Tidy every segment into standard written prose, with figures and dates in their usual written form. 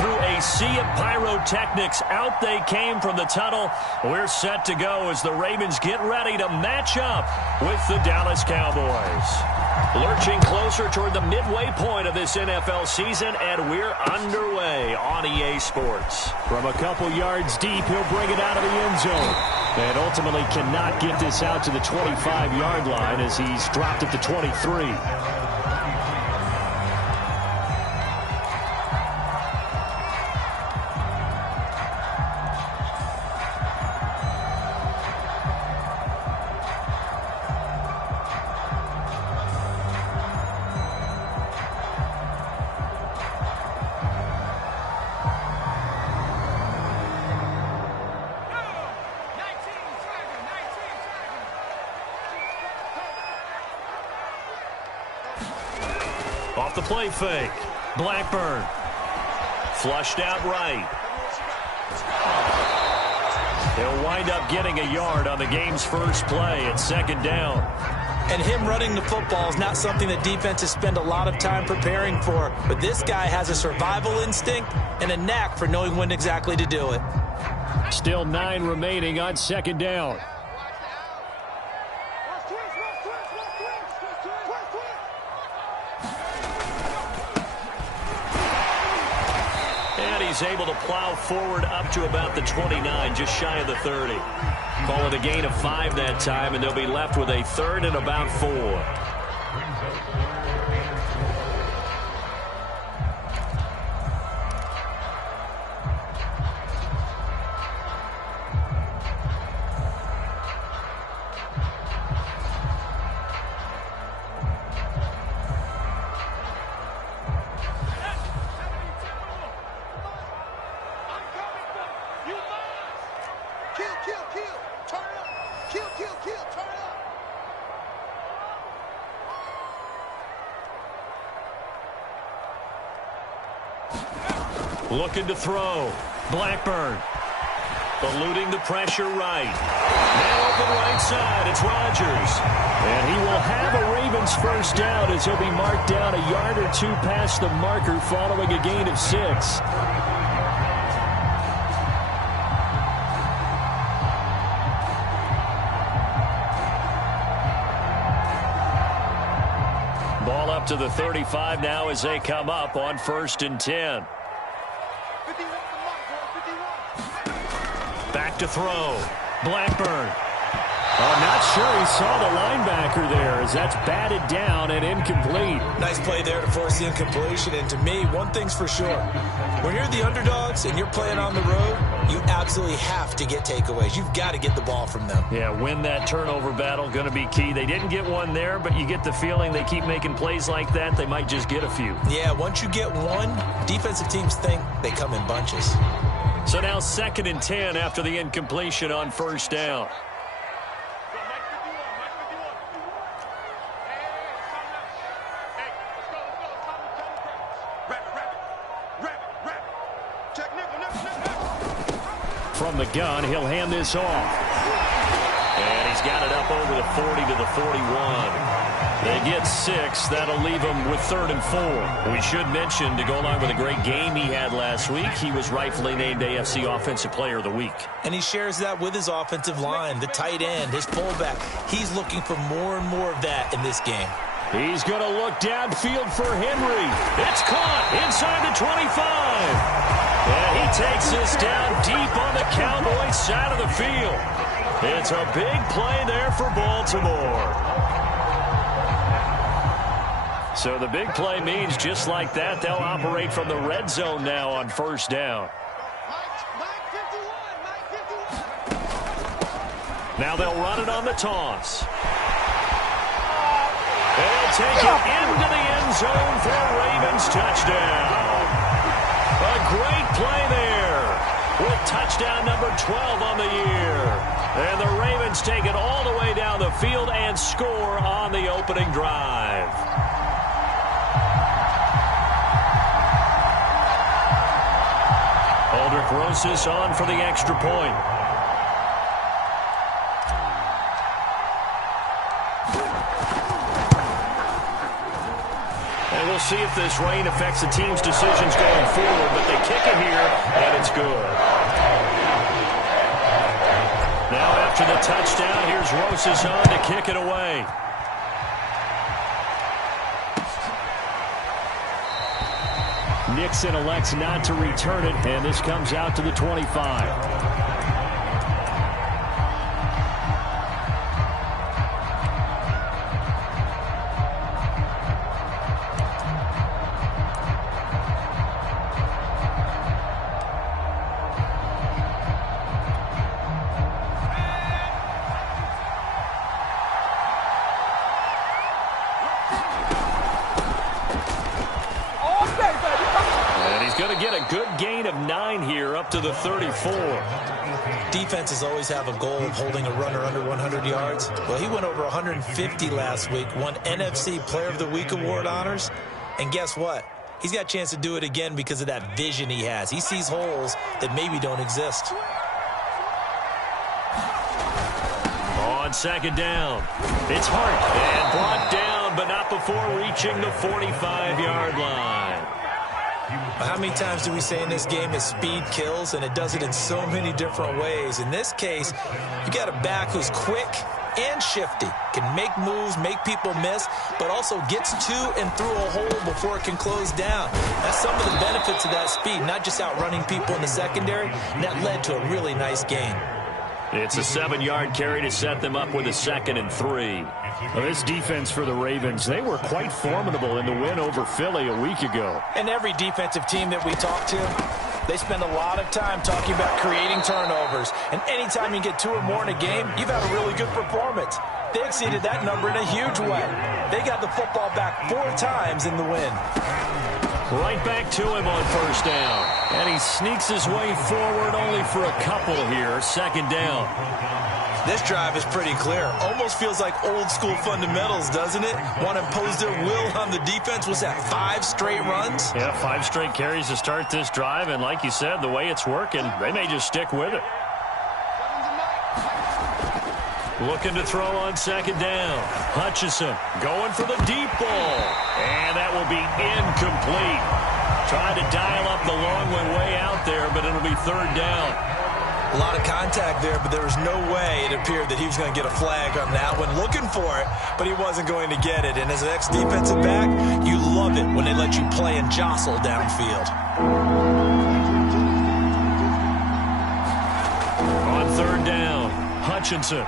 through a sea of pyrotechnics. Out they came from the tunnel. We're set to go as the Ravens get ready to match up with the Dallas Cowboys. Lurching closer toward the midway point of this NFL season, and we're underway on EA Sports. From a couple yards deep, he'll bring it out of the end zone. And ultimately cannot get this out to the 25-yard line as he's dropped at the 23. Off the play fake. Blackburn. Flushed out right. He'll wind up getting a yard on the game's first play at second down. And him running the football is not something that defenses spend a lot of time preparing for. But this guy has a survival instinct and a knack for knowing when exactly to do it. Still 9 remaining on second down. He's able to plow forward up to about the 29, just shy of the 30. Call it a gain of 5 that time, and they'll be left with a third and about 4. Looking to throw. Blackburn. Eluding the pressure right. Now open right side. It's Rodgers. And he will have a Ravens first down as he'll be marked down a yard or 2 past the marker following a gain of 6. Ball up to the 35 now as they come up on 1st and 10. Back to throw. Blackburn. Oh, not sure he saw the linebacker there as that's batted down and incomplete. Nice play there to force the incompletion. And to me, one thing's for sure. When you're the underdogs and you're playing on the road, you absolutely have to get takeaways. You've got to get the ball from them. Yeah, win that turnover battle, going to be key. They didn't get one there, but you get the feeling they keep making plays like that, they might just get a few. Yeah, once you get one, defensive teams think they come in bunches. So now 2nd and 10 after the incompletion on 1st down. From the gun, he'll hand this off. And he's got it up over the 40 to the 41. They get 6. That'll leave them with 3rd and 4. We should mention, to go along with a great game he had last week, he was rightfully named AFC Offensive Player of the Week. And he shares that with his offensive line, the tight end, his fullback. He's looking for more and more of that in this game. He's going to look downfield for Henry. It's caught inside the 25. And he takes this down deep on the Cowboys side of the field. It's a big play there for Baltimore. So the big play means just like that, they'll operate from the red zone now on 1st down. Now they'll run it on the toss. They'll take it into the end zone for a Ravens touchdown. A great play there with touchdown number 12 on the year. And the Ravens take it all the way down the field and score on the opening drive. Aldrich Rosas on for the extra point. And we'll see if this rain affects the team's decisions going forward, but they kick it it's good. Now after the touchdown, here's Rosas to kick it away. Nixon elects not to return it, and this comes out to the 25. Going to get a good gain of 9 here up to the 34. Defenses always have a goal of holding a runner under 100 yards. Well, he went over 150 last week, won NFC Player of the Week award honors. And guess what? He's got a chance to do it again because of that vision he has. He sees holes that maybe don't exist. On second down, it's Hart and brought down, but not before reaching the 45-yard line. How many times do we say in this game that speed kills, and it does it in so many different ways? In this case, you got a back who's quick and shifty, can make moves, make people miss, but also gets to and through a hole before it can close down. That's some of the benefits of that speed, not just outrunning people in the secondary, and that led to a really nice gain. It's a 7-yard carry to set them up with a 2nd and 3. Well, this defense for the Ravens, they were quite formidable in the win over Philly a week ago. And every defensive team that we talk to, they spend a lot of time talking about creating turnovers. And anytime you get 2 or more in a game, you've had a really good performance. They exceeded that number in a huge way. They got the football back 4 times in the win. Right back to him on first down. And he sneaks his way forward only for a couple here. 2nd down. This drive is pretty clear. Almost feels like old school fundamentals, doesn't it? Want to impose their will on the defense. Was that 5 straight runs? Yeah, 5 straight carries to start this drive. And like you said, the way it's working, they may just stick with it. Looking to throw on 2nd down. Hutchinson going for the deep ball. And that will be incomplete. Trying to dial up the long one way out there, but it'll be 3rd down. A lot of contact there, but there was no way it appeared that he was going to get a flag on that one. Looking for it, but he wasn't going to get it. And as an ex-defensive back, you love it when they let you play and jostle downfield. On 3rd down, Hutchinson.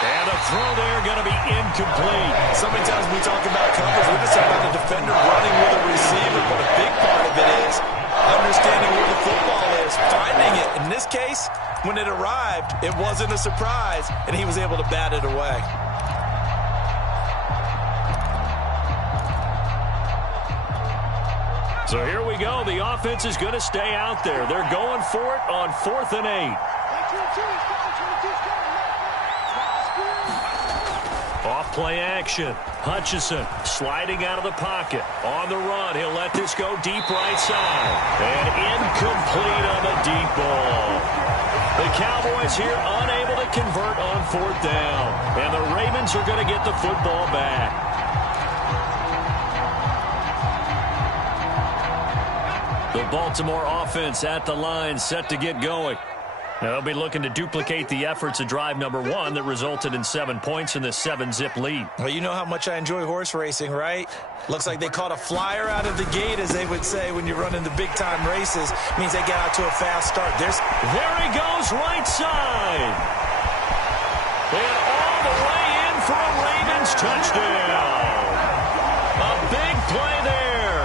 And the throw there going to be incomplete. So many times we talk about coverage, we just talk about the defender running with a receiver, but a big part of it is understanding where the football is, finding it. In this case, when it arrived, it wasn't a surprise, and he was able to bat it away. So here we go. The offense is going to stay out there. They're going for it on 4th and 8. Off play action. Hutchinson sliding out of the pocket. On the run, he'll let this go deep right side. And incomplete on the deep ball. The Cowboys here unable to convert on 4th down. And the Ravens are going to get the football back. The Baltimore offense at the line, set to get going. Now they'll be looking to duplicate the efforts of drive number 1 that resulted in 7 points in this 7-zip lead. Well, you know how much I enjoy horse racing, right? Looks like they caught a flyer out of the gate, as they would say when you're running the big-time races. Means they got out to a fast start. There he goes, right side. And all the way in for a Ravens touchdown. A big play there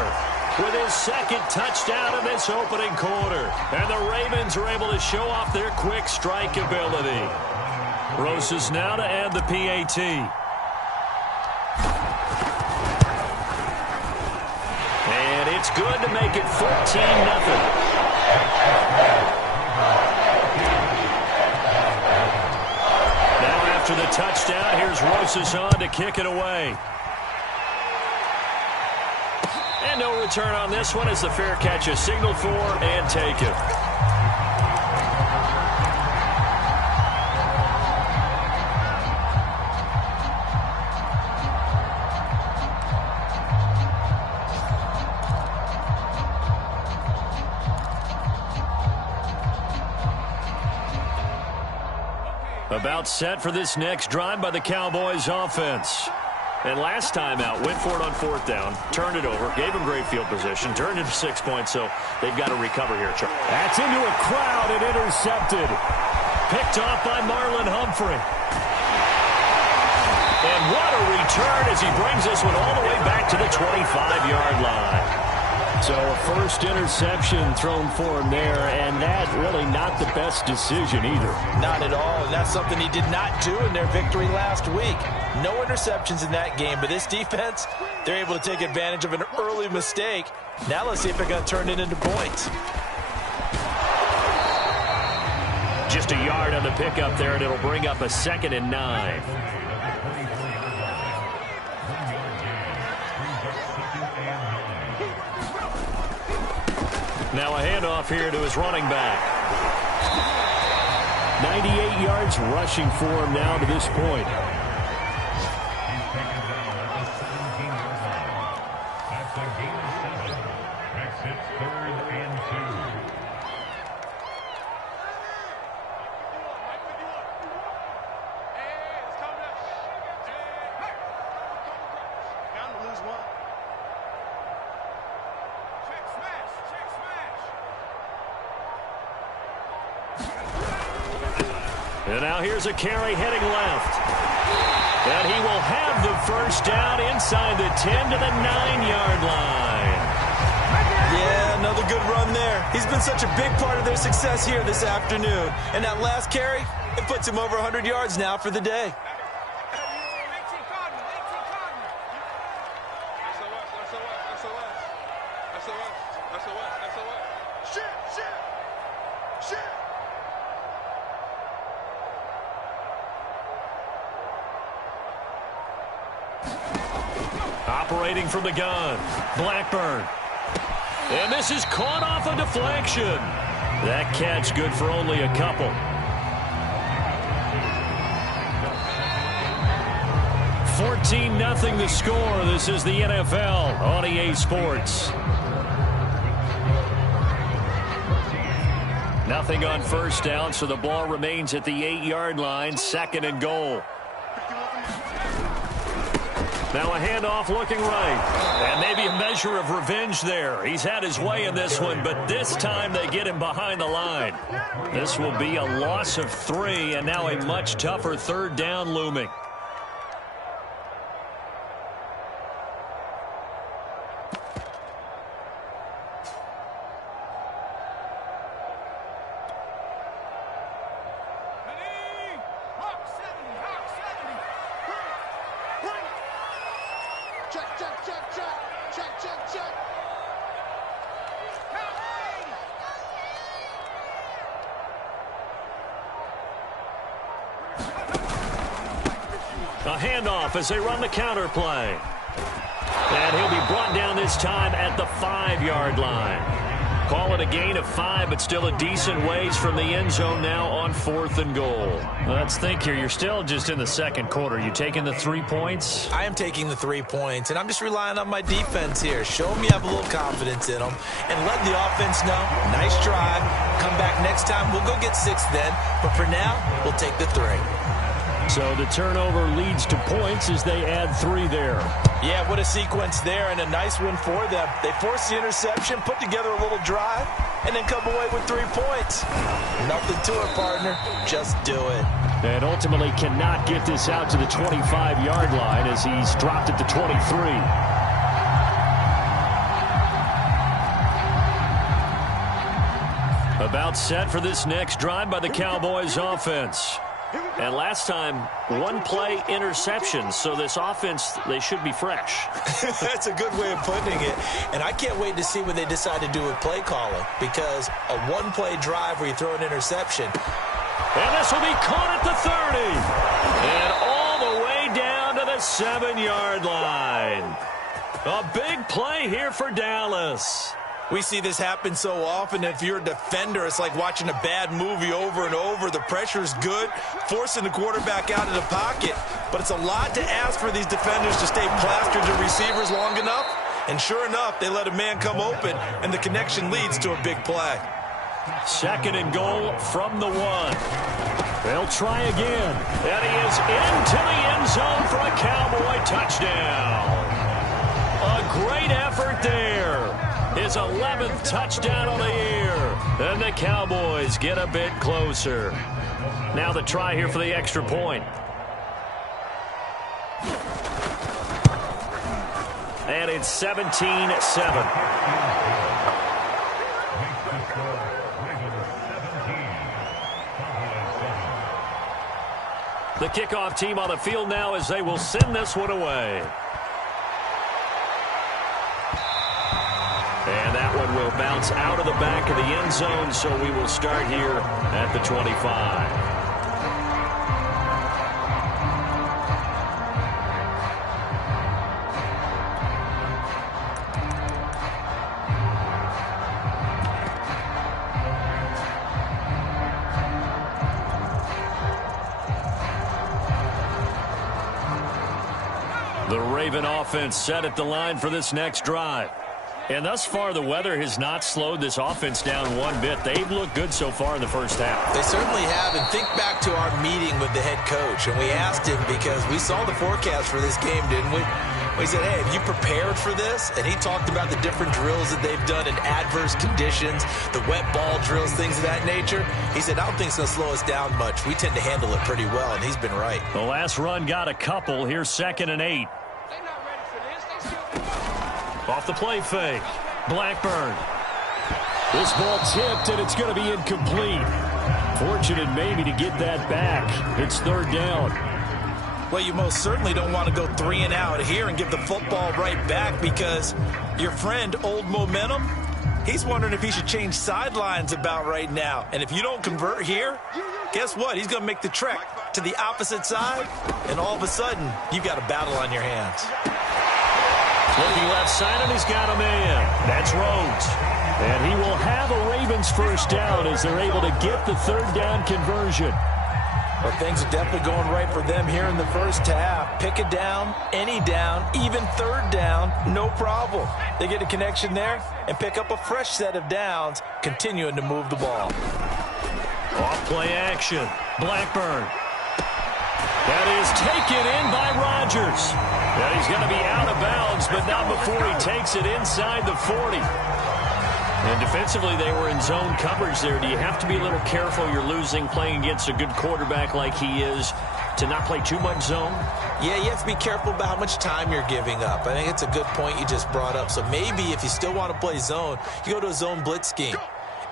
with his 2nd touchdown in this opening quarter. And the Ravens are able to show off their quick strike ability. Rosas now to add the PAT. And it's good to make it 14-0. Now after the touchdown, here's Rosas on to kick it away. And no return on this one as the fair catch is signaled for and taken. About set for this next drive by the Cowboys offense. And last time out, went for it on 4th down, turned it over, gave them great field position, turned it to 6 points, so they've got to recover here, Charles. That's into a crowd and intercepted. Picked off by Marlon Humphrey. And what a return as he brings this one all the way back to the 25-yard line. So a first interception thrown for him there, and that really not the best decision either. Not at all, and that's something he did not do in their victory last week. No interceptions in that game, but this defense, they're able to take advantage of an early mistake. Now let's see if they're going to turn it into points. Just a yard on the pickup there, and it'll bring up a 2nd and 9. Now a handoff here to his running back. 98 yards rushing for him now to this point. And now here's a carry heading left. And he will have the first down inside the 10 to the 9-yard line. Yeah, another good run there. He's been such a big part of their success here this afternoon. And that last carry, it puts him over 100 yards now for the day. Operating from the gun, Blackburn. And this is caught off a deflection. That catch good for only a couple. 14-0 the score. This is the NFL on EA Sports. Nothing on first down, so the ball remains at the 8-yard line, 2nd and goal. Now a handoff looking right. And maybe a measure of revenge there. He's had his way in this one, but this time they get him behind the line. This will be a loss of 3, and now a much tougher 3rd down looming. A handoff as they run the counter play. And he'll be brought down this time at the 5-yard line. Call it a gain of 5, but still a decent ways from the end zone now on 4th and goal. Let's think here. You're still just in the 2nd quarter. You taking the 3 points? I am taking the 3 points, and I'm just relying on my defense here. Show them you have a little confidence in them, and let the offense know, nice drive. Come back next time. We'll go get 6 then, but for now, we'll take the 3. So the turnover leads to points as they add 3 there. Yeah, what a sequence there, and a nice one for them. They force the interception, put together a little drive, and then come away with 3 points. Nothing to it, partner. Just do it. And ultimately cannot get this out to the 25-yard line as he's dropped at the 23. About set for this next drive by the Cowboys offense. And last time, 1-play interception, so this offense, they should be fresh. That's a good way of putting it. And I can't wait to see what they decide to do with play calling, because a 1-play drive where you throw an interception. And this will be caught at the 30. And all the way down to the 7-yard line. A big play here for Dallas. We see this happen so often. If you're a defender, it's like watching a bad movie over and over. The pressure's good, forcing the quarterback out of the pocket. But it's a lot to ask for these defenders to stay plastered to receivers long enough. And sure enough, they let a man come open, and the connection leads to a big play. 2nd and goal from the 1. They'll try again. And he is into the end zone for a Cowboy touchdown. A great effort there. His 11th touchdown of the year. And the Cowboys get a bit closer. Now the try here for the extra point. And it's 17-7. The kickoff team on the field now as they will send this one away. And that one will bounce out of the back of the end zone, so we will start here at the 25. The Raven offense set at the line for this next drive. And thus far, the weather has not slowed this offense down one bit. They've looked good so far in the first half. They certainly have. And think back to our meeting with the head coach. And we asked him because we saw the forecast for this game, didn't we? We said, hey, have you prepared for this? And he talked about the different drills that they've done in adverse conditions, the wet ball drills, things of that nature. He said, I don't think it's going to slow us down much. We tend to handle it pretty well, and he's been right. The last run got a couple. Here's 2nd and 8. Off the play fake. Blackburn. This ball tipped, and it's going to be incomplete. Fortunate maybe to get that back. It's 3rd down. Well, you most certainly don't want to go 3 and out here and give the football right back because your friend, Old Momentum, he's wondering if he should change sidelines about right now. And if you don't convert here, guess what? He's going to make the trek to the opposite side, and all of a sudden, you've got a battle on your hands. Looking left side, and he's got a man. That's Rhodes. And he will have a Ravens first down as they're able to get the 3rd down conversion. Well, things are definitely going right for them here in the first half. Pick a down, any down, even 3rd down, no problem. They get a connection there and pick up a fresh set of downs, continuing to move the ball. Off play action. Blackburn. That is taken in by Rodgers. And he's going to be out of bounds, but not before he takes it inside the 40. And defensively, they were in zone coverage there. Do you have to be a little careful? You're losing playing against a good quarterback like he is to not play too much zone? Yeah, you have to be careful about how much time you're giving up. I think it's a good point you just brought up. So maybe if you still want to play zone, you go to a zone blitz scheme.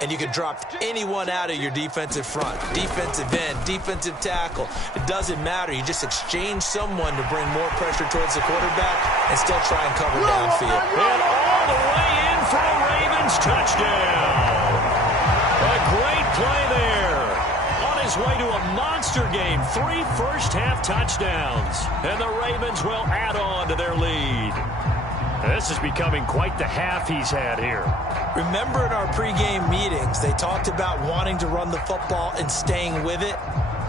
And you can drop anyone out of your defensive front, defensive end, defensive tackle. It doesn't matter. You just exchange someone to bring more pressure towards the quarterback and still try and cover downfield. And all the way in for a Ravens touchdown. A great play there. On his way to a monster game, 3 first-half touchdowns. And the Ravens will add on to their lead. This is becoming quite the half he's had here. Remember in our pregame meetings, they talked about wanting to run the football and staying with it?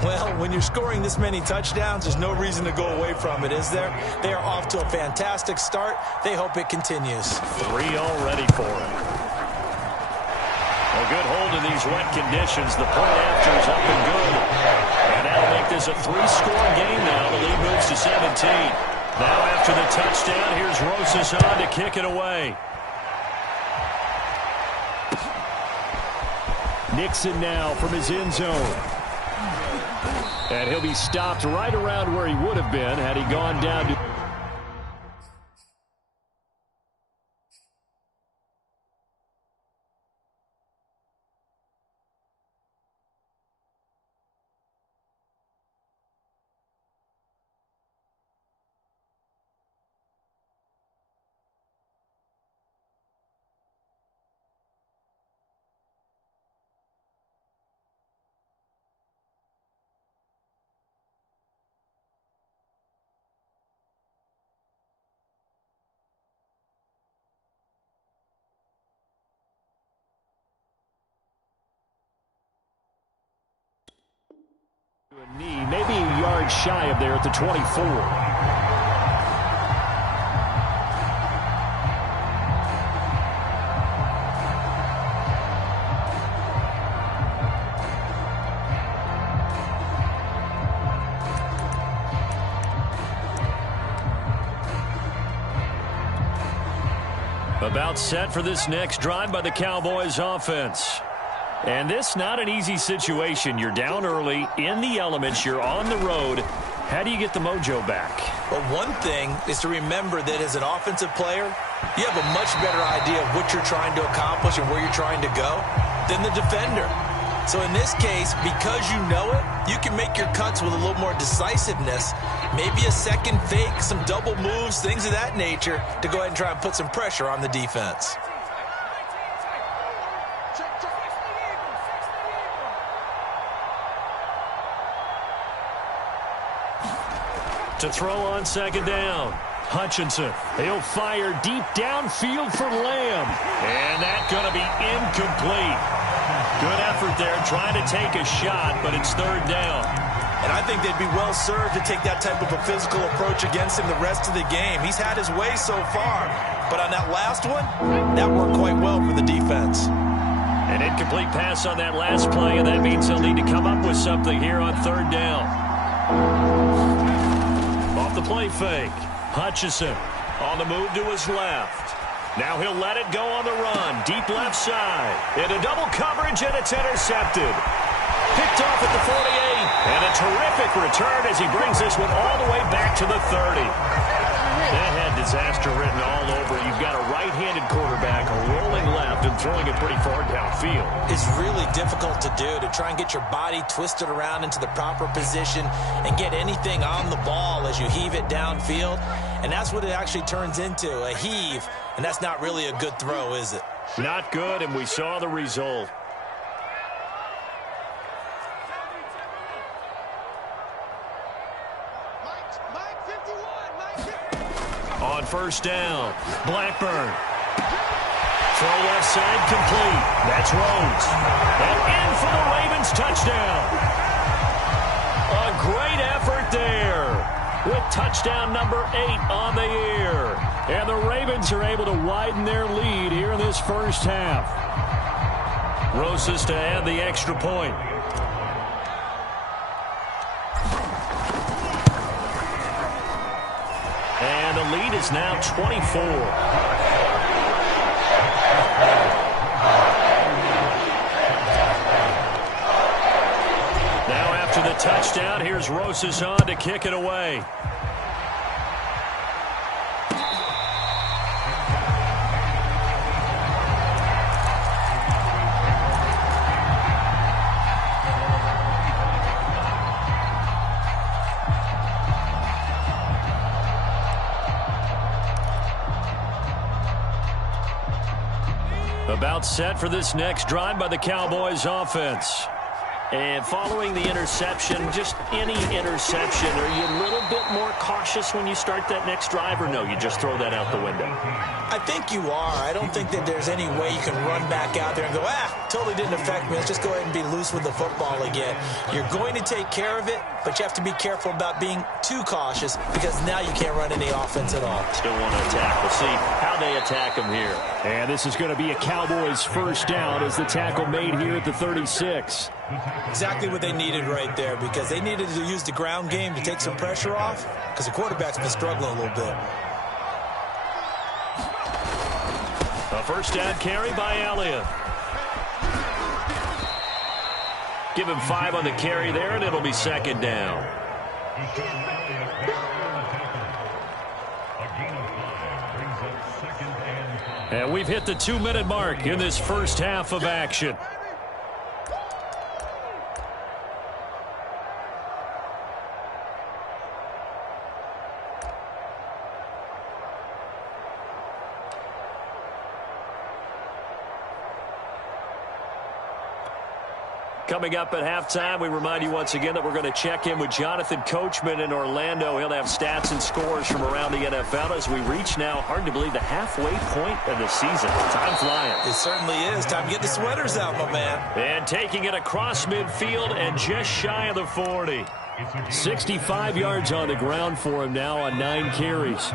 Well, when you're scoring this many touchdowns, there's no reason to go away from it, is there? They are off to a fantastic start. They hope it continues. 3 already for him. A good hold in these wet conditions. The point after is up and good. And that'll make this a 3-score game now. The lead moves to 17. Now after the touchdown, here's Rosas on to kick it away. Nixon now from his end zone. And he'll be stopped right around where he would have been had he gone down to... a knee, maybe a yard shy of there at the 24. About set for this next drive by the Cowboys offense. And this not an easy situation. You're down early, in the elements, you're on the road. How do you get the mojo back? Well, one thing is to remember that as an offensive player, you have a much better idea of what you're trying to accomplish and where you're trying to go than the defender. So in this case, because you know it, you can make your cuts with a little more decisiveness, maybe a second fake, some double moves, things of that nature, to go ahead and try and put some pressure on the defense. To throw on second down. Hutchinson. He'll fire deep downfield for Lamb. And that's going to be incomplete. Good effort there trying to take a shot, but it's third down. And I think they'd be well served to take that type of a physical approach against him the rest of the game. He's had his way so far, but on that last one, that worked quite well for the defense. An incomplete pass on that last play, and that means he'll need to come up with something here on third down. Off the play fake. Hutchinson on the move to his left. Now he'll let it go on the run. Deep left side. Into double coverage, and it's intercepted. Picked off at the 48. And a terrific return as he brings this one all the way back to the 30. That had disaster written all over. You've got a right-handed quarterback rolling left and throwing it pretty far downfield. It's really difficult to do, to try and get your body twisted around into the proper position and get anything on the ball as you heave it downfield. And that's what it actually turns into, a heave. And that's not really a good throw, is it? Not good, and we saw the result. On first down, Blackburn. Throw left side complete. That's Rhodes. And in for the Ravens touchdown. A great effort there with touchdown number 8 on the year. And the Ravens are able to widen their lead here in this first half. Rosas to add the extra point. And the lead is now 24. Now after the touchdown, here's Rosas on to kick it away. About set for this next drive by the Cowboys offense. And following the interception, just any interception, are you a little bit more cautious when you start that next drive, or no, you just throw that out the window? I think you are. I don't think that there's any way you can run back out there and go, totally didn't affect me. Let's just go ahead and be loose with the football again. You're going to take care of it, but you have to be careful about being too cautious because now you can't run any offense at all. Still want to attack. We'll see how they attack him here. And this is going to be a Cowboys first down as the tackle made here at the 36. Exactly what they needed right there, because they needed to use the ground game to take some pressure off because the quarterback's been struggling a little bit. A first down carry by Elliott. Give him 5 on the carry there, and it'll be second down. And we've hit the 2-minute mark in this first half of action. Coming up at halftime, we remind you once again that we're going to check in with Jonathan Coachman in Orlando. He'll have stats and scores from around the NFL as we reach now, hard to believe, the halfway point of the season. Time flying. It certainly is. Time to get the sweaters out, my man. And taking it across midfield and just shy of the 40. 65 yards on the ground for him now on 9 carries.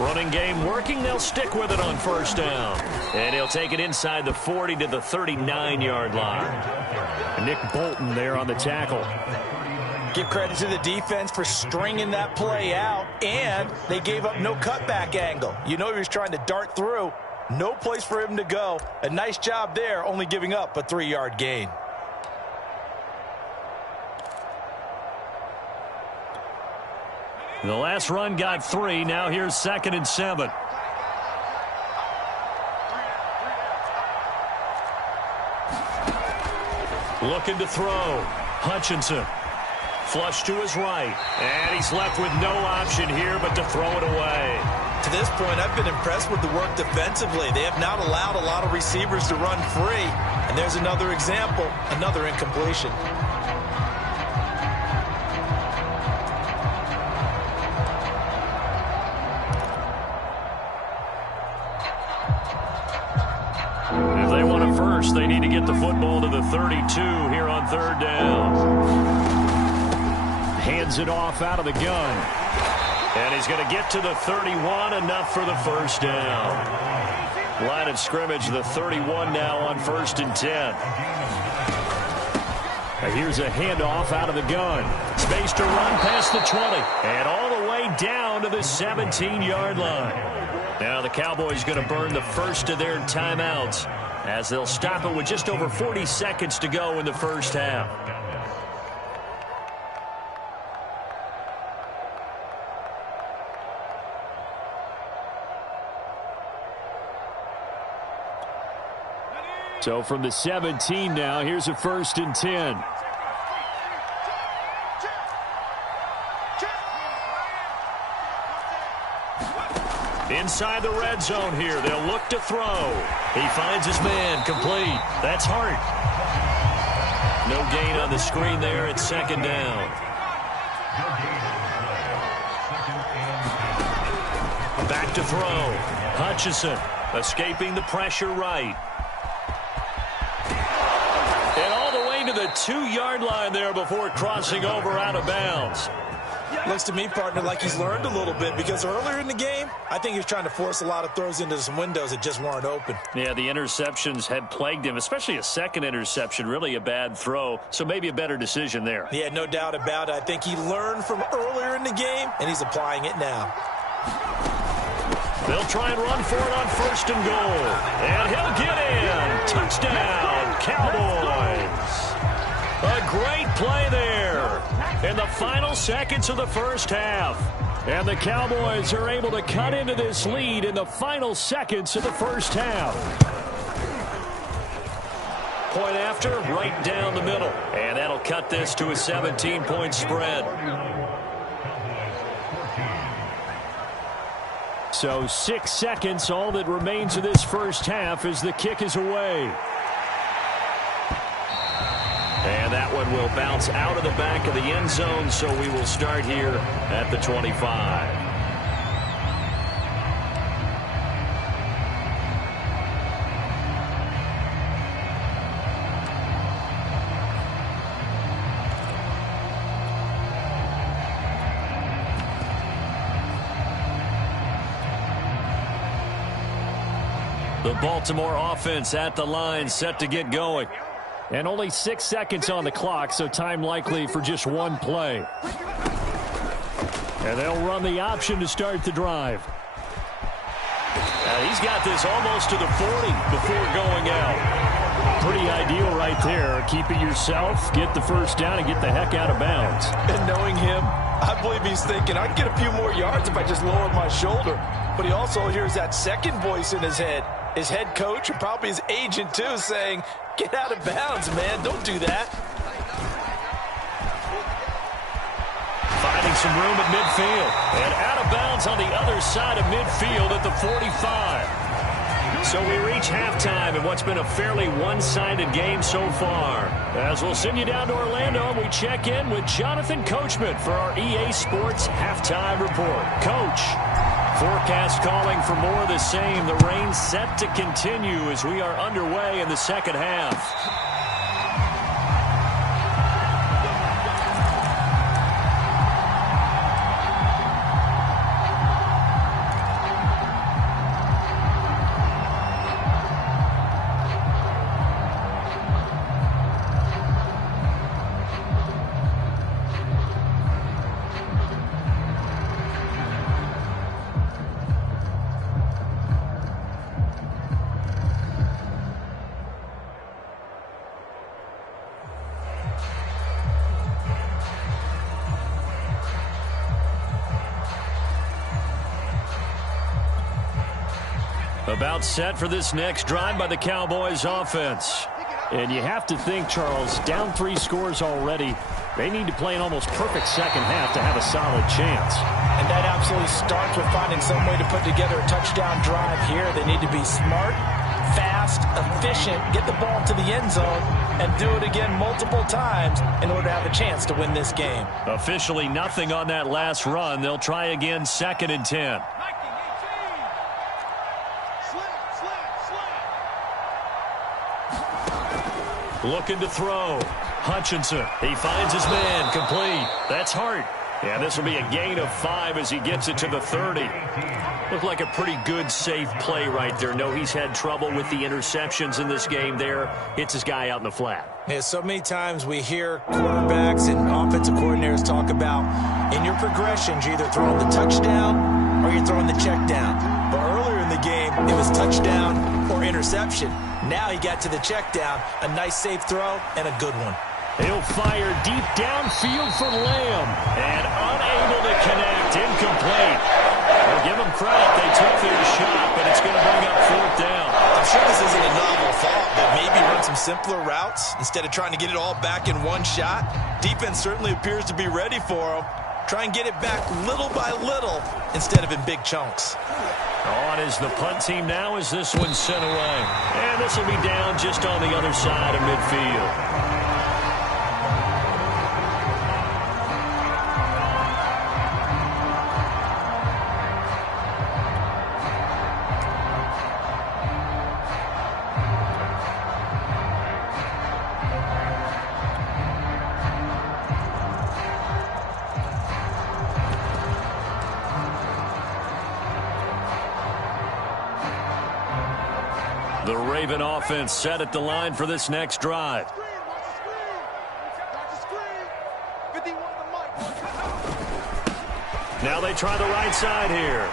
Running game working. They'll stick with it on first down. And he'll take it inside the 40 to the 39-yard line. Nick Bolton there on the tackle. Give credit to the defense for stringing that play out, and they gave up no cutback angle. You know he was trying to dart through. No place for him to go. A nice job there, only giving up a 3-yard gain. The last run got 3. Now here's 2nd and 7. Looking to throw. Hutchinson. Flush to his right. And he's left with no option here but to throw it away. To this point, I've been impressed with the work defensively. They have not allowed a lot of receivers to run free. And there's another example, another incompletion. If they want a first, they need to get the football to the 32 here on 3rd down. Hands it off out of the gun. And he's going to get to the 31, enough for the first down. Line of scrimmage, the 31 now on 1st and 10. Here's a handoff out of the gun. Space to run past the 20. And all the way down to the 17-yard line. Now the Cowboys going to burn the first of their timeouts as they'll stop it with just over 40 seconds to go in the first half. So from the 17 now, here's a 1st and 10. Inside the red zone here. They'll look to throw. He finds his man. Complete. That's Hart. No gain on the screen there. It's 2nd down. Back to throw. Hutchinson escaping the pressure right. And all the way to the 2-yard line there before crossing over out of bounds. Looks to me, partner, like he's learned a little bit, because earlier in the game, I think he was trying to force a lot of throws into some windows that just weren't open. Yeah, the interceptions had plagued him, especially a second interception, really a bad throw, so maybe a better decision there. Yeah, no doubt about it. I think he learned from earlier in the game, and he's applying it now. They'll try and run for it on 1st and goal. And he'll get in. Touchdown, Cowboys. A great play there in the final seconds of the first half. And the Cowboys are able to cut into this lead in the final seconds of the first half. Point after, right down the middle. And that'll cut this to a 17-point spread. So 6 seconds, all that remains of this first half as the kick is away. And that one will bounce out of the back of the end zone, so we will start here at the 25. The Baltimore offense at the line, set to get going. And only 6 seconds on the clock, so time likely for just one play. And they'll run the option to start the drive. He's got this almost to the 40 before going out. Pretty ideal right there. Keep it yourself, get the first down, and get the heck out of bounds. And knowing him, I believe he's thinking, I can get a few more yards if I just lower my shoulder. But he also hears that second voice in his head. His head coach and probably his agent, too, saying, get out of bounds, man. Don't do that. Finding some room at midfield. And out of bounds on the other side of midfield at the 45. So we reach halftime in what's been a fairly one-sided game so far. As we'll send you down to Orlando, we check in with Jonathan Coachman for our EA Sports Halftime Report. Coach, forecast calling for more of the same. The rain set to continue as we are underway in the second half. About set for this next drive by the Cowboys offense. And you have to think, Charles, down 3 scores already. They need to play an almost perfect second half to have a solid chance. And that absolutely starts with finding some way to put together a touchdown drive here. They need to be smart, fast, efficient, get the ball to the end zone, and do it again multiple times in order to have a chance to win this game. Officially nothing on that last run. They'll try again 2nd and 10. Looking to throw. Hutchinson. He finds his man. Complete. That's Hart. Yeah, this will be a gain of 5 as he gets it to the 30. Looked like a pretty good, safe play right there. No, he's had trouble with the interceptions in this game there. Hits his guy out in the flat. Yeah, so many times we hear quarterbacks and offensive coordinators talk about in your progressions, you're either throwing the touchdown or you're throwing the check down. But earlier in the game, it was touchdown or interception. Now he got to the check down, a nice safe throw, and a good one. He'll fire deep downfield for Lamb. And unable to connect. Incomplete. Well, give them credit. They took their shot, but it's going to bring up 4th down. I'm sure this isn't a novel thought, but maybe run some simpler routes instead of trying to get it all back in one shot. Defense certainly appears to be ready for him. Try and get it back little by little instead of in big chunks. On is the punt team now as this one's sent away. And this will be down just on the other side of midfield. The Raven offense set at the line for this next drive. Now they try the right side here.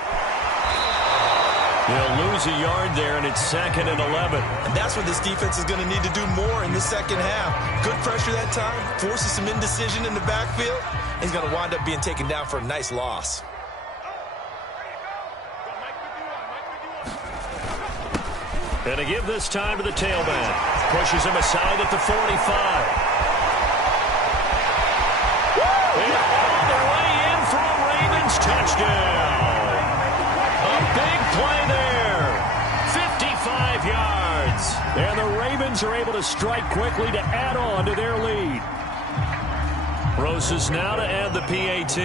They'll lose a yard there, and it's 2nd and 11. And that's what this defense is going to need to do more in the second half. Good pressure that time, forces some indecision in the backfield. He's going to wind up being taken down for a nice loss. And to give this time to the tailback. Pushes him aside at the 45. And all the way in for a Ravens touchdown. A big play there. 55 yards. And the Ravens are able to strike quickly to add on to their lead. Roses now to add the PAT.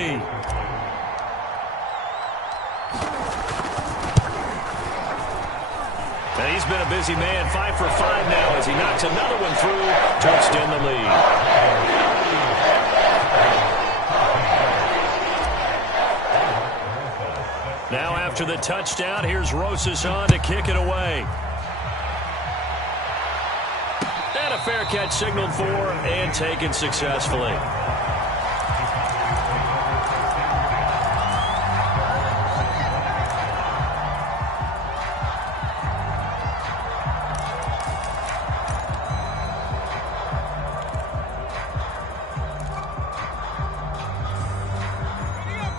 And he's been a busy man, 5 for 5 now as he knocks another one through to extend the lead. Now after the touchdown, here's Roses on to kick it away. And a fair catch signaled for and taken successfully.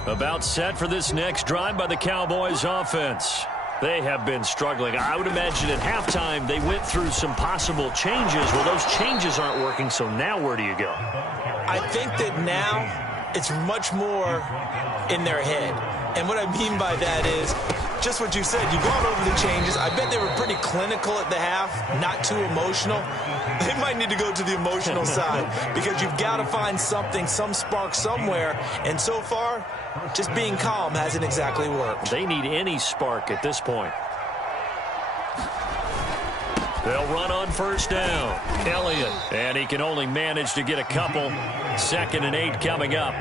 About set for this next drive by the Cowboys offense. They have been struggling. I would imagine at halftime they went through some possible changes. Well, those changes aren't working, so now where do you go? I think that now it's much more in their head. And what I mean by that is just what you said. You've gone over the changes. I bet they were pretty clinical at the half, not too emotional. They might need to go to the emotional side because you've got to find something, some spark somewhere. And so far, just being calm hasn't exactly worked. They need any spark at this point. They'll run on 1st down. Elliott. And he can only manage to get a couple. 2nd and 8 coming up.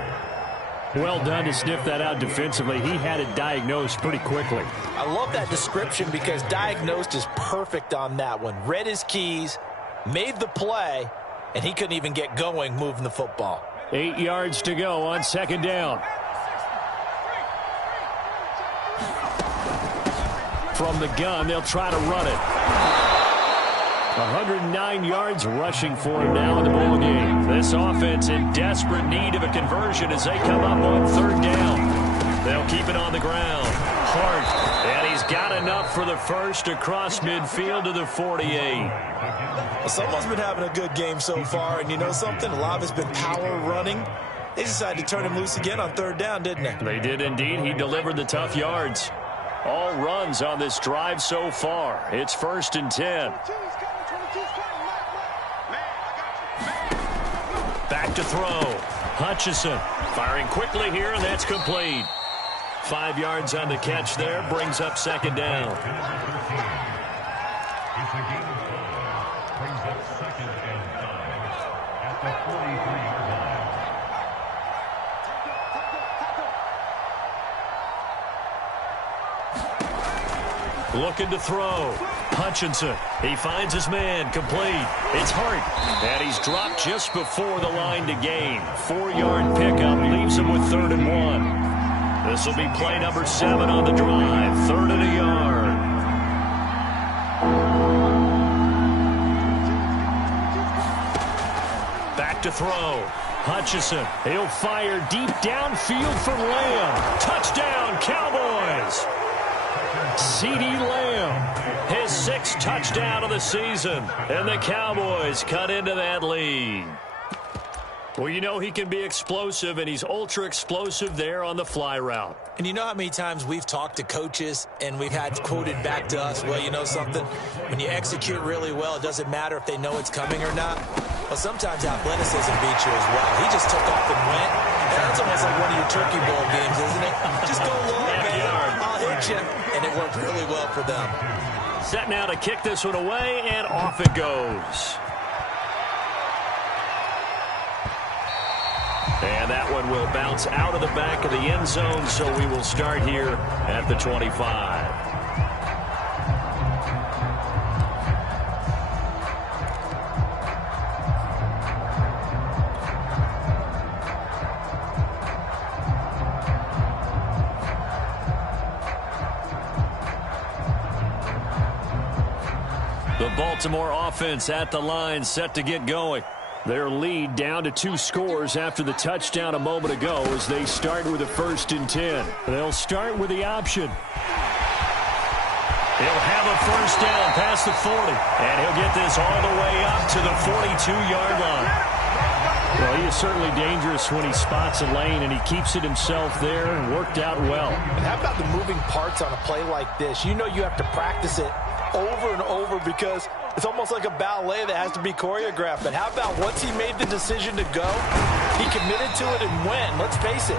Well done to sniff that out defensively. He had it diagnosed pretty quickly. I love that description because diagnosed is perfect on that one. Read his keys, made the play, and he couldn't even get going moving the football. 8 yards to go on 2nd down. From the gun, they'll try to run it. 109 yards rushing for him now in the ball game. This offense in desperate need of a conversion as they come up on 3rd down. They'll keep it on the ground. Hart, and he's got enough for the first across midfield to the 48. Well, someone's been having a good game so far, and you know something? A lot of it's been power running. They decided to turn him loose again on third down, didn't they? They did indeed. He delivered the tough yards. All runs on this drive so far. It's 1st and 10. Back to throw. Hutchinson firing quickly here, and that's complete. 5 yards on the catch there. Brings up 2nd down. Brings up 2nd and 5 at the 43-yard line. Looking to throw. Hutchinson. He finds his man. Complete. It's Hart. And he's dropped just before the line to gain. 4-yard pickup leaves him with 3rd and 1. This will be play number 7 on the drive. 3rd and a yard. Back to throw. Hutchinson. He'll fire deep downfield for Lamb. Touchdown, Cowboys. CeeDee Lamb, his 6th touchdown of the season, and the Cowboys cut into that lead. Well, you know he can be explosive, and he's ultra-explosive there on the fly route. And you know how many times we've talked to coaches and we've had quoted back to us, well, you know something? When you execute really well, it doesn't matter if they know it's coming or not. Well, sometimes athleticism beats you as well. He just took off and went. That's almost like one of your Turkey Bowl games, isn't it? Just go long, man. I'll hit you. And it worked really well for them. Set now to kick this one away, and off it goes. And that one will bounce out of the back of the end zone, so we will start here at the 25. The Baltimore offense at the line, set to get going. Their lead down to 2 scores after the touchdown a moment ago as they start with a 1st and 10. They'll start with the option. He'll have a 1st down past the 40, and he'll get this all the way up to the 42-yard line. Well, he is certainly dangerous when he spots a lane, and he keeps it himself there and worked out well. And how about the moving parts on a play like this? You know you have to practice it over and over because it's almost like a ballet that has to be choreographed. But how about once he made the decision to go, he committed to it and went. Let's face it,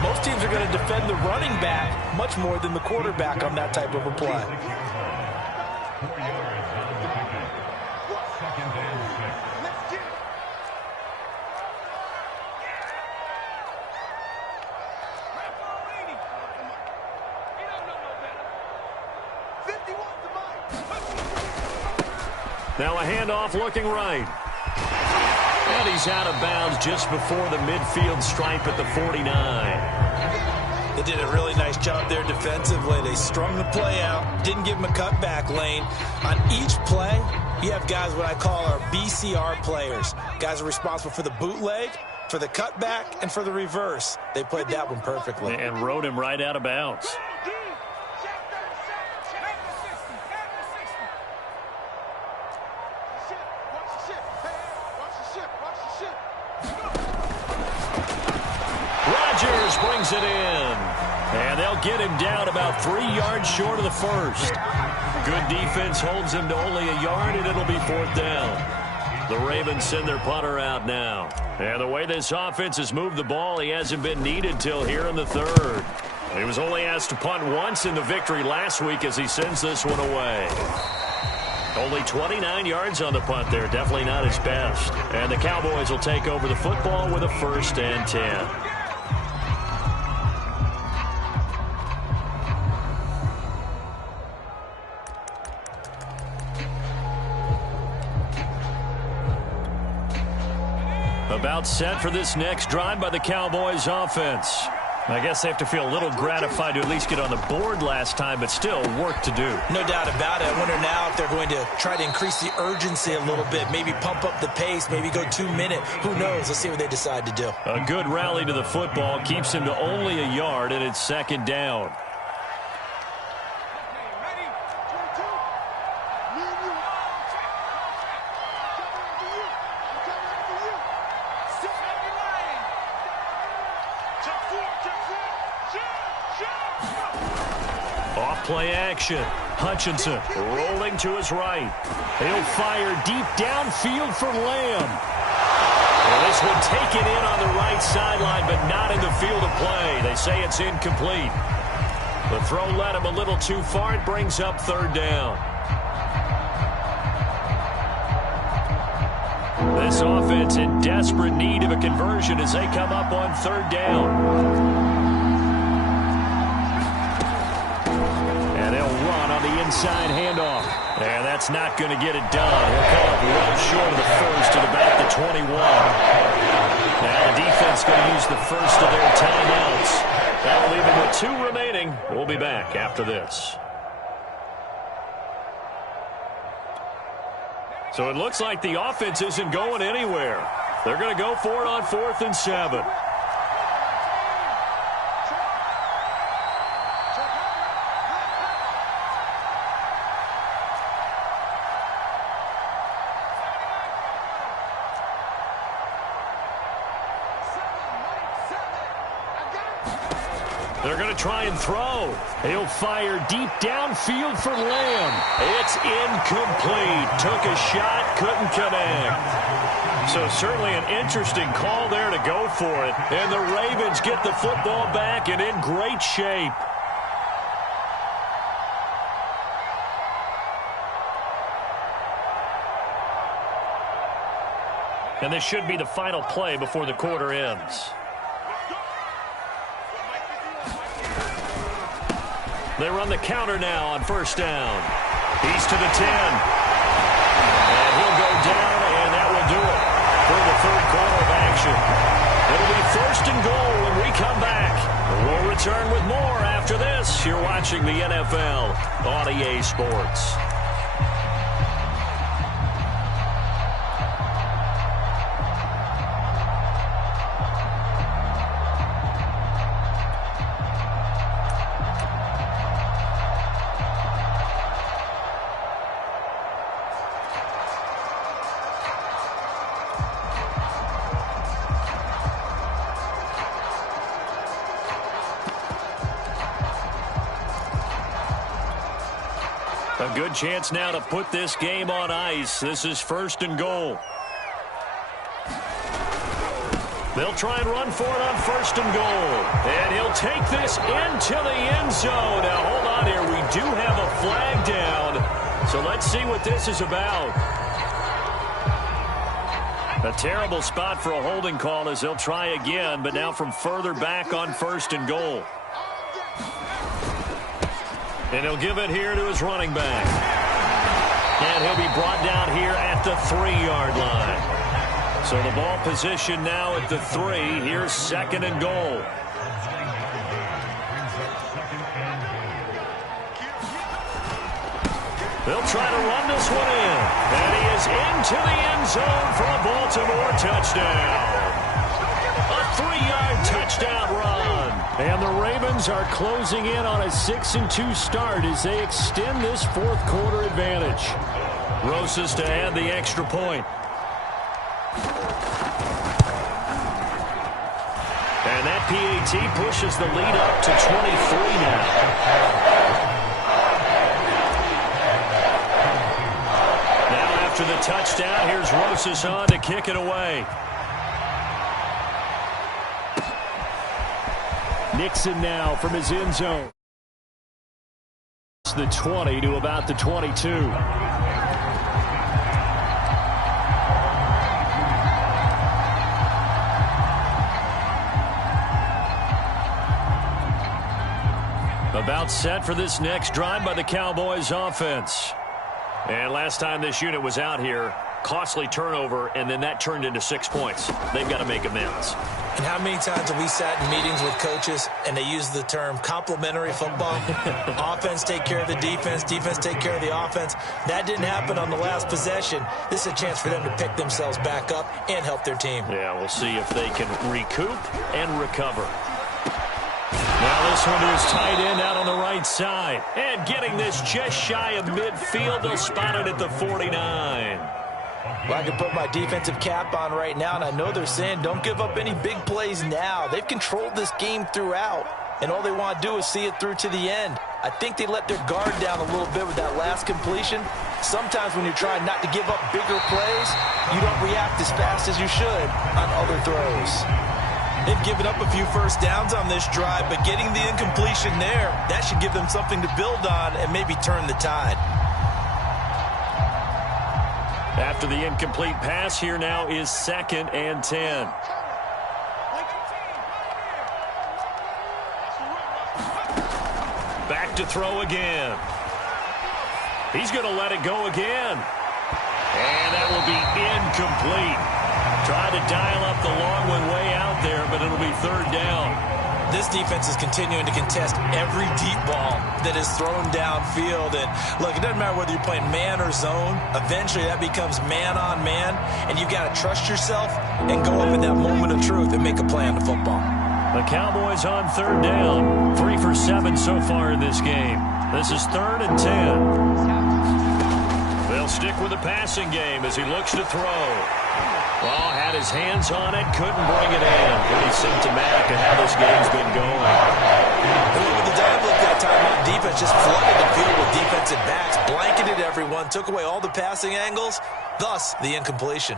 most teams are going to defend the running back much more than the quarterback on that type of a play. 4 yards on the pickup. 2nd and 6. Now a handoff looking right. And he's out of bounds just before the midfield stripe at the 49. They did a really nice job there defensively. They strung the play out, didn't give him a cutback lane. On each play, you have guys what I call our BCR players. Guys are responsible for the bootleg, for the cutback, and for the reverse. They played that one perfectly. And rode him right out of bounds. Brings it in. And they'll get him down about 3 yards short of the 1st. Good defense holds him to only a yard, and it'll be 4th down. The Ravens send their punter out now. And the way this offense has moved the ball, he hasn't been needed till here in the 3rd. He was only asked to punt once in the victory last week as he sends this one away. Only 29 yards on the punt there. Definitely not his best. And the Cowboys will take over the football with a 1st and 10. About set for this next drive by the Cowboys offense. I guess they have to feel a little gratified to at least get on the board last time, but still work to do. No doubt about it. I wonder now if they're going to try to increase the urgency a little bit, maybe pump up the pace, maybe go 2 minute. Who knows? Let's see what they decide to do. A good rally to the football keeps him to only a yard, and it's 2nd down. play action. Hutchinson rolling to his right. He'll fire deep downfield for Lamb. Well, this one taken in on the right sideline, but not in the field of play. They say it's incomplete. The throw led him a little too far. It brings up third down. This offense in desperate need of a conversion as they come up on third down. And they'll run on the inside handoff. And that's not going to get it done. He'll come up well short of the first at about the 21. Now the defense going to use the first of their timeouts. That'll leave them with 2 remaining. We'll be back after this. So it looks like the offense isn't going anywhere. They're going to go for it on 4th and 7. They're going to try and throw. He'll fire deep downfield for Lamb. It's incomplete. Took a shot, couldn't connect. So certainly an interesting call there to go for it. And the Ravens get the football back and in great shape. And this should be the final play before the quarter ends. They run the counter now on first down. He's to the 10. And he'll go down, and that will do it for the third quarter of action. It'll be 1st and goal when we come back. We'll return with more after this. You're watching the NFL on EA Sports. A good chance now to put this game on ice. This is 1st and goal. They'll try and run for it on 1st and goal. And he'll take this into the end zone. Now, hold on here. We do have a flag down. So let's see what this is about. A terrible spot for a holding call as they'll try again, but now from further back on 1st and goal. And he'll give it here to his running back. And he'll be brought down here at the 3-yard line. So the ball position now at the 3. Here's 2nd and goal. They'll try to run this one in. And he is into the end zone for a Baltimore touchdown. A 3-yard touchdown run. And the Ravens are closing in on a 6-2 start as they extend this 4th quarter advantage. Rosas to add the extra point. And that PAT pushes the lead up to 23 now. Now after the touchdown, here's Rosas on to kick it away. Nixon now from his end zone. It's the 20 to about the 22. About set for this next drive by the Cowboys offense. And last time this unit was out here, costly turnover, and then that turned into 6 points. They've got to make amends. And how many times have we sat in meetings with coaches and they use the term complementary football? Offense take care of the defense, defense take care of the offense. That didn't happen on the last possession. This is a chance for them to pick themselves back up and help their team. Yeah, we'll see if they can recoup and recover. Now this one is tight end out on the right side. And getting this just shy of midfield, they'll spot it at the 49. Well, I can put my defensive cap on right now, and I know they're saying don't give up any big plays now. They've controlled this game throughout, and all they want to do is see it through to the end. I think they let their guard down a little bit with that last completion. Sometimes when you're trying not to give up bigger plays, you don't react as fast as you should on other throws. They've given up a few first downs on this drive, but getting the incompletion there, that should give them something to build on and maybe turn the tide. After the incomplete pass, here now is 2nd and 10. Back to throw again. He's going to let it go again. And that will be incomplete. Tried to dial up the long one way out there, but it'll be 3rd down. This defense is continuing to contest every deep ball that is thrown downfield. And look, it doesn't matter whether you're playing man or zone. Eventually that becomes man on man, and you've got to trust yourself and go up in that moment of truth and make a play on the football. The Cowboys on 3rd down. 3 for 7 so far in this game. This is 3rd and 10. They'll stick with the passing game as he looks to throw. Well, had his hands on it, couldn't bring it in. Pretty symptomatic of how this game's been going. With the dive look that time on defense, just flooded the field with defensive backs, blanketed everyone, took away all the passing angles, thus the incompletion.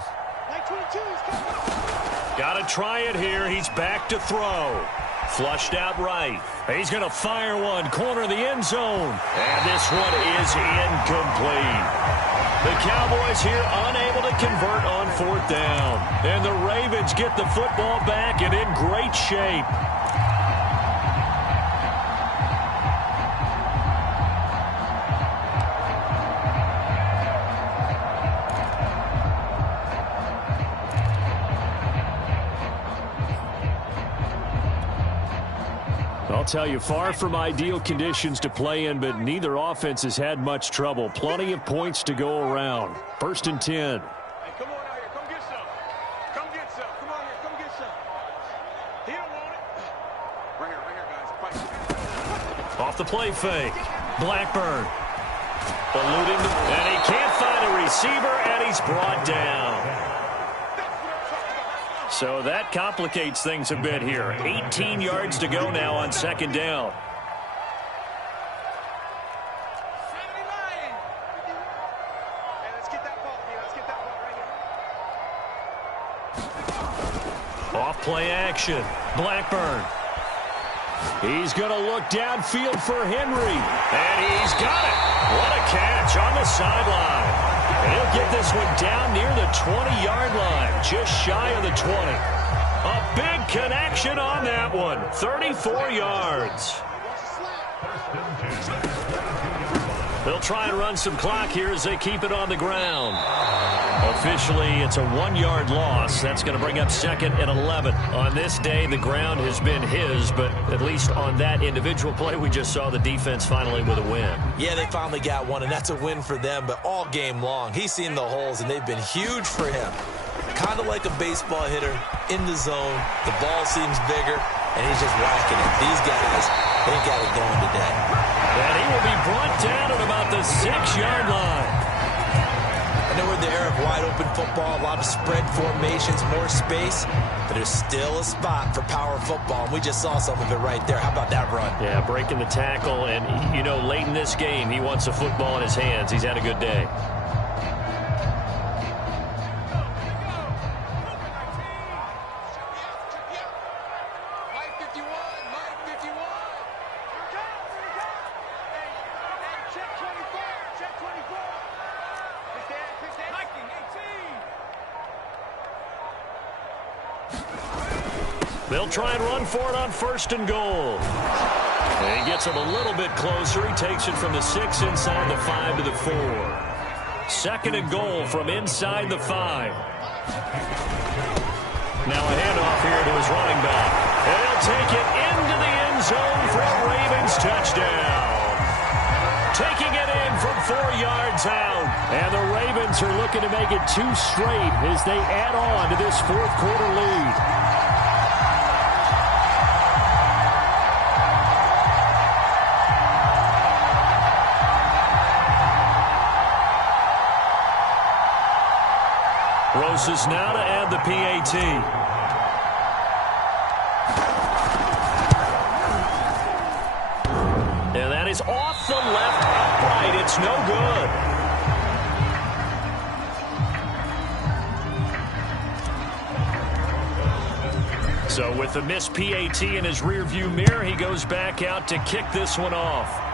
Got to try it here. He's back to throw. Flushed out right. He's going to fire one. Corner of the end zone. And this one is incomplete. The Cowboys here unable to convert on 4th down. And the Ravens get the football back and in great shape. I'll tell you, far from ideal conditions to play in, but neither offense has had much trouble. Plenty of points to go around. 1st and 10. Hey, come on out here. Come get some. Come get some. Come on here. Come get some. He don't want it. Right here, guys. Fight. Off the play fake. Blackburn. Eluding, and he can't find a receiver, and he's brought down. So that complicates things a bit here. 18 yards to go now on 2nd down. Off play action. Blackburn. He's going to look downfield for Henry. And he's got it. What a catch on the sideline. And he'll get this one down near the 20-yard line, just shy of the 20. A big connection on that one, 34 yards. They'll try and run some clock here as they keep it on the ground. Officially, it's a 1-yard loss. That's going to bring up 2nd and 11. On this day, the ground has been his, but at least on that individual play, we just saw the defense finally with a win. Yeah, they finally got one, and that's a win for them, but all game long, he's seen the holes, and they've been huge for him. Kind of like a baseball hitter in the zone. The ball seems bigger, and he's just whacking it. These guys, they got it going today. And he will be brought down at about the 6-yard line. I know we're in the era of wide-open football, a lot of spread formations, more space, but there's still a spot for power football, and we just saw some of it right there. How about that run? Yeah, breaking the tackle, and, you know, late in this game, he wants the football in his hands. He's had a good day. They'll try and run for it on 1st and goal. And he gets him a little bit closer. He takes it from the 6 inside the 5 to the 4. 2nd and goal from inside the 5. Now a handoff here to his running back. And he'll take it into the end zone for a Ravens touchdown. Taking it in from 4 yards out. And the Ravens are looking to make it 2 straight as they add on to this 4th quarter lead. Roses now to add the PAT. And that is all the left upright. It's no good. So with the missed PAT in his rearview mirror, he goes back out to kick this one off.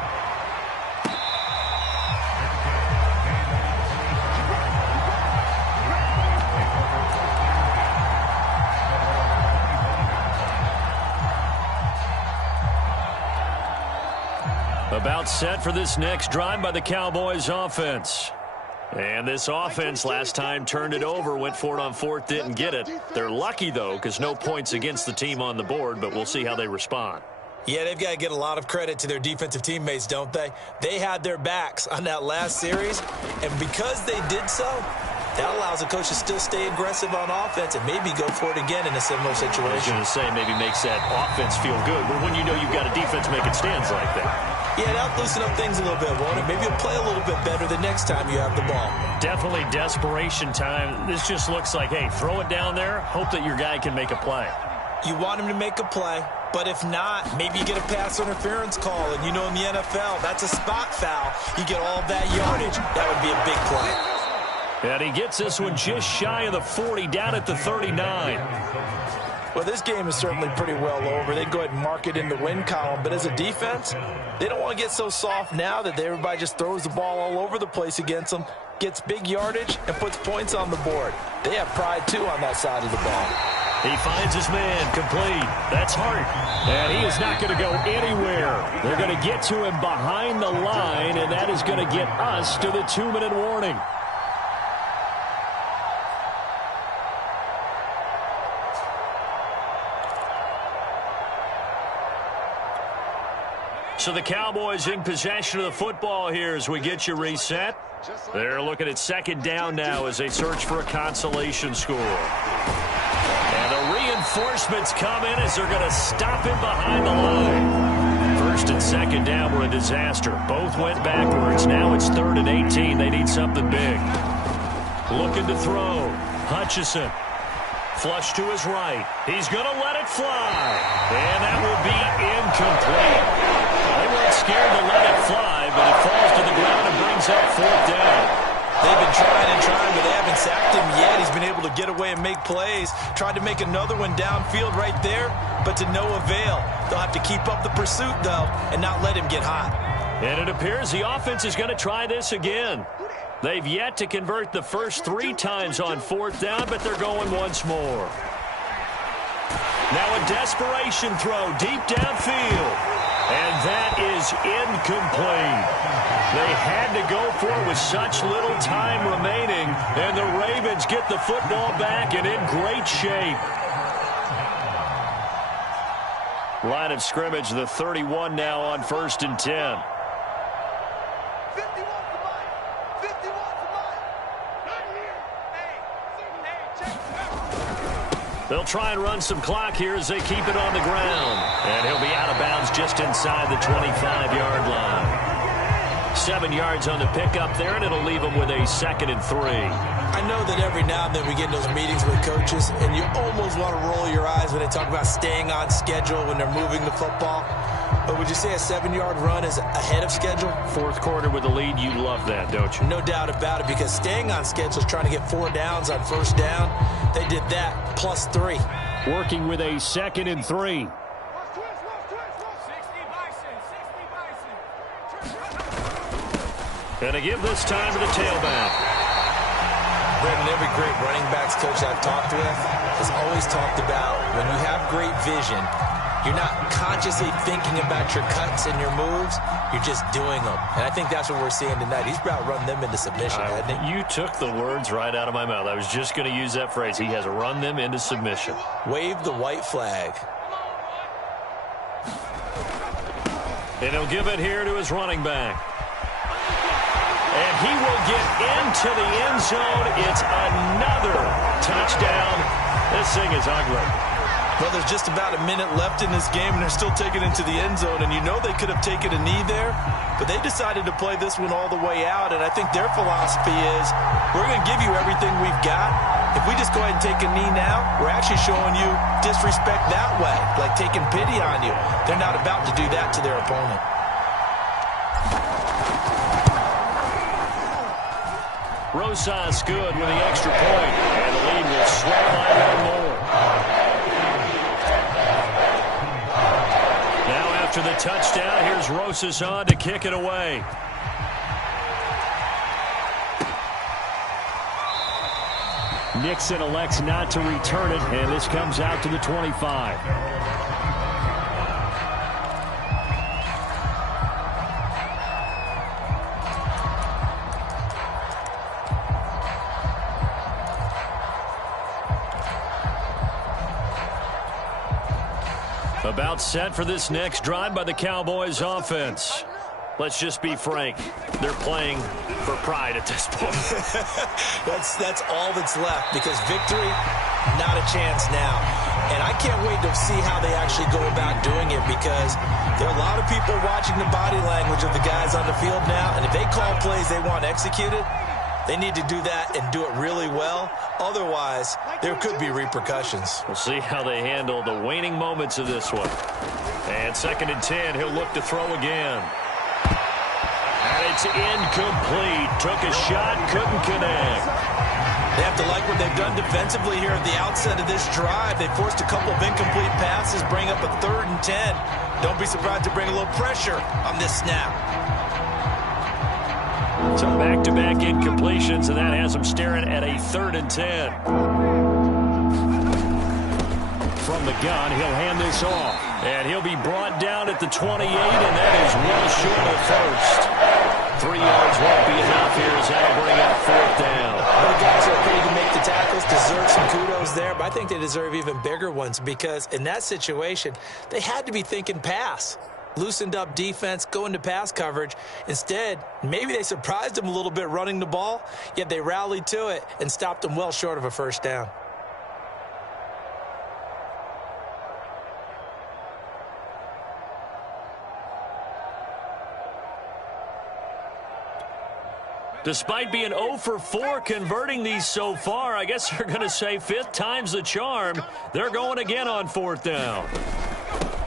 About set for this next drive by the Cowboys offense. And this offense last time turned it over, went for it on fourth, didn't get it. They're lucky, though, because no points against the team on the board, but we'll see how they respond. Yeah, they've got to get a lot of credit to their defensive teammates, don't they? They had their backs on that last series, and because they did so, that allows the coach to still stay aggressive on offense and maybe go for it again in a similar situation. I was going to say, maybe makes that offense feel good, but when you know you've got a defense making stands like that. Yeah, that'll loosen up things a little bit, won't it? Maybe you'll play a little bit better the next time you have the ball. Definitely desperation time. This just looks like, hey, throw it down there, hope that your guy can make a play. You want him to make a play, but if not, maybe you get a pass interference call, and you know in the NFL, that's a spot foul. You get all that yardage. That would be a big play. And he gets this one just shy of the 40, down at the 39. Well, this game is certainly pretty well over. They'd go ahead and mark it in the win column. But as a defense, they don't want to get so soft now that everybody just throws the ball all over the place against them, gets big yardage, and puts points on the board. They have pride, too, on that side of the ball. He finds his man, complete. That's Hart. And he is not going to go anywhere. They're going to get to him behind the line, and that is going to get us to the 2-minute warning. So the Cowboys in possession of the football here as we get you reset. They're looking at second down now as they search for a consolation score. And the reinforcements come in as they're going to stop him behind the line. First and second down were a disaster. Both went backwards. Now it's 3rd and 18. They need something big. Looking to throw. Hutchison. Flush to his right. He's going to let it fly. And that will be incomplete. They weren't scared to let it fly, but it falls to the ground and brings up 4th down. They've been trying and trying, but they haven't sacked him yet. He's been able to get away and make plays. Tried to make another one downfield right there, but to no avail. They'll have to keep up the pursuit, though, and not let him get hot. And it appears the offense is going to try this again. They've yet to convert the first 3 times on 4th down, but they're going once more. Now a desperation throw deep downfield. And that is incomplete. They had to go for it with such little time remaining, and the Ravens get the football back and in great shape. Line of scrimmage, the 31 now on 1st and 10. They'll try and run some clock here as they keep it on the ground. And he'll be out of bounds just inside the 25-yard line. 7 yards on the pickup there, and it'll leave them with a 2nd and 3. I know that every now and then we get in those meetings with coaches, and you almost want to roll your eyes when they talk about staying on schedule when they're moving the football. But would you say a 7-yard run is ahead of schedule? 4th quarter with the lead, you love that, don't you? No doubt about it, because staying on schedule is trying to get 4 downs on 1st down. They did that, plus 3. Working with a 2nd and 3. And to give this time to the tailback. Brendan, every great running backs coach I've talked with has always talked about when you have great vision, you're not consciously thinking about your cuts and your moves. You're just doing them. And I think that's what we're seeing tonight. He's about run them into submission, hasn't he? You took the words right out of my mouth. I was just going to use that phrase. He has run them into submission. Wave the white flag. And he'll give it here to his running back. And he will get into the end zone. It's another touchdown. This thing is ugly. Well, there's just about a minute left in this game, and they're still taking it into the end zone. And you know they could have taken a knee there, but they decided to play this one all the way out. And I think their philosophy is, we're going to give you everything we've got. If we just go ahead and take a knee now, we're actually showing you disrespect that way, like taking pity on you. They're not about to do that to their opponent. Rosas good with the extra point, and the lead will swell by one more. Now after the touchdown, here's Rosas on to kick it away. Nixon elects not to return it, and this comes out to the 25. About set for this next drive by the Cowboys offense. Let's just be frank. They're playing for pride at this point. That's all that's left, because victory, not a chance now. And I can't wait to see how they actually go about doing it, because there are a lot of people watching the body language of the guys on the field now, and if they call plays they want executed, they need to do that and do it really well. Otherwise, there could be repercussions. We'll see how they handle the waning moments of this one. And 2nd and 10, he'll look to throw again. And it's incomplete. Took a shot, couldn't connect. They have to like what they've done defensively here at the outset of this drive. They forced a couple of incomplete passes, bring up a 3rd and 10. Don't be surprised to bring a little pressure on this snap. So back-to-back incompletions, and that has them staring at a 3rd and 10. From the gun, he'll hand this off. And he'll be brought down at the 28, and that is well short of first. 3 yards won't be enough here as that'll bring up 4th down. The guys who are ready to make the tackles deserve some kudos there, but I think they deserve even bigger ones, because in that situation, they had to be thinking pass. Loosened up defense, go into pass coverage. Instead, maybe they surprised them a little bit running the ball, yet they rallied to it and stopped them well short of a 1st down. Despite being 0 for 4 converting these so far, I guess they're going to say 5th time's the charm. They're going again on 4th down.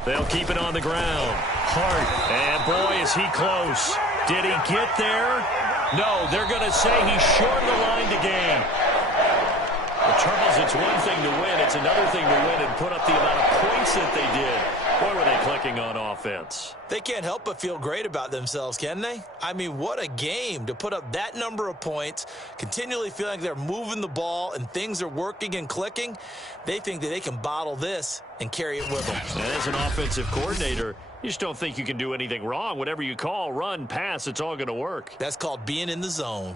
They'll keep it on the ground. Hart, and boy, is he close. Did he get there? No, they're going to say he's short the line to gain. Well, Charles, it's one thing to win. It's another thing to win and put up the amount of points that they did. Boy, were they clicking on offense. They can't help but feel great about themselves, can they? I mean, what a game to put up that number of points, continually feeling like they're moving the ball and things are working and clicking. They think that they can bottle this and carry it with them. And as an offensive coordinator, you just don't think you can do anything wrong. Whatever you call, run, pass, it's all going to work. That's called being in the zone.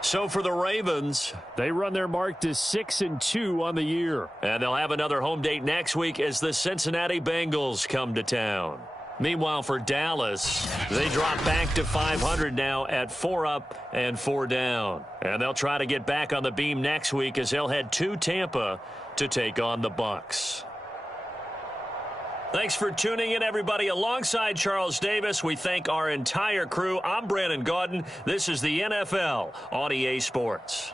So for the Ravens, they run their mark to 6-2 on the year. And they'll have another home date next week as the Cincinnati Bengals come to town. Meanwhile, for Dallas, they drop back to 500 now at 4 up and 4 down. And they'll try to get back on the beam next week as they'll head to Tampa to take on the Bucs. Thanks for tuning in, everybody. Alongside Charles Davis, we thank our entire crew. I'm Brandon Gaudin. This is the NFL on EA Sports.